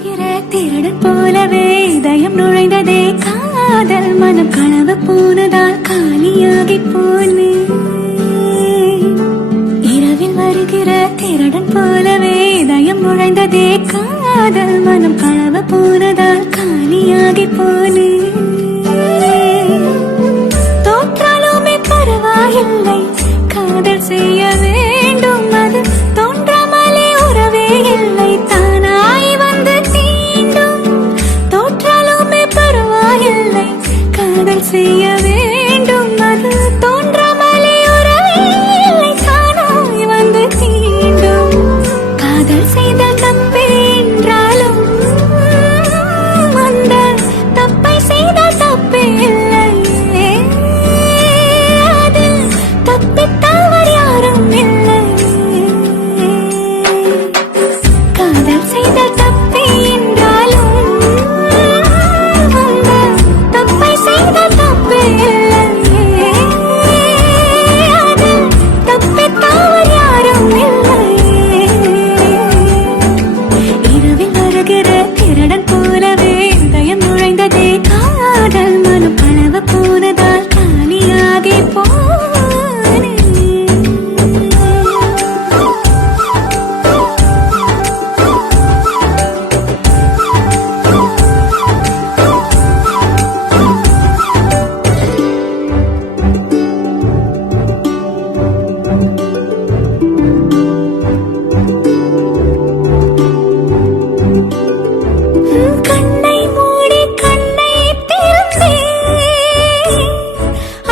வருகிற திருடன் போலவே இதயம் நுழைந்ததே காதல் மனம் களவு போனதால் காலியாகி போனே இரவில் வருகிற திருடன் போலவே இதயம் நுழைந்ததே காதல் மனம் களவு போனதால் காலியாகி போனே தோற்றாலுமே பரவாயில்லை காதல் செய்ய வேண்டும் அது தோன்றாமலே உறவே இல்லை தானாய் வந்து தீண்டும் தோற்றாலுமே பரவாயில்லை காதல் செய்ய வேண்டும் அது தோன்றாமலே உறவே இல்லை தானாய் வந்து தீண்டும் காதல் செய்த தப்பே என்றாலும் அந்த தப்பை செய்த தப்பே இல்லை அது தப்பித்தவர் யாரும் இல்லை காதல் செய்த தப்பே என்றாலும் அந்த தப்பை செய்த தப்பே இல்லை அது தப்பித்தவர் யாரும் இல்லை இரவில் வருகிற திருடன் போலவே இதயம் நுழைந்ததே காதல் மனம் களவு போனதால் காலியாகி போனே கண்ணை மூடி கண்ணை திறந்தேன்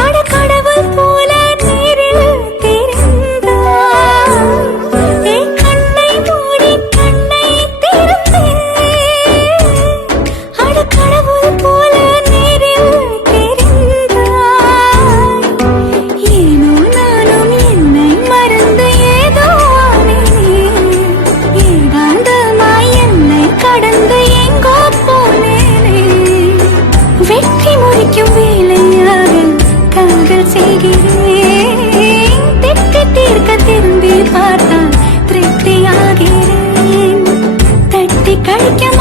அட கடவுள் போல நேரில் தெரிந்தார் கண்ணை மூடி கண்ணை திறந்தேன் அட கடவுள் போல நேரில் தெரிந்தார் ஏனோ நானும் என்னை மறந்து ஏதோ ஆனேன் ஏகாந்தமாய் என்னை கடந்து எங்கோ போனேனே வெற்றி முடிக்கும் வேலையாக காதல் செய்கிறேன் தெற்கு தீர்க்க திரும்பி பார்த்தால் திருப்தியாகிறேன் தட்டி கழிக்கும்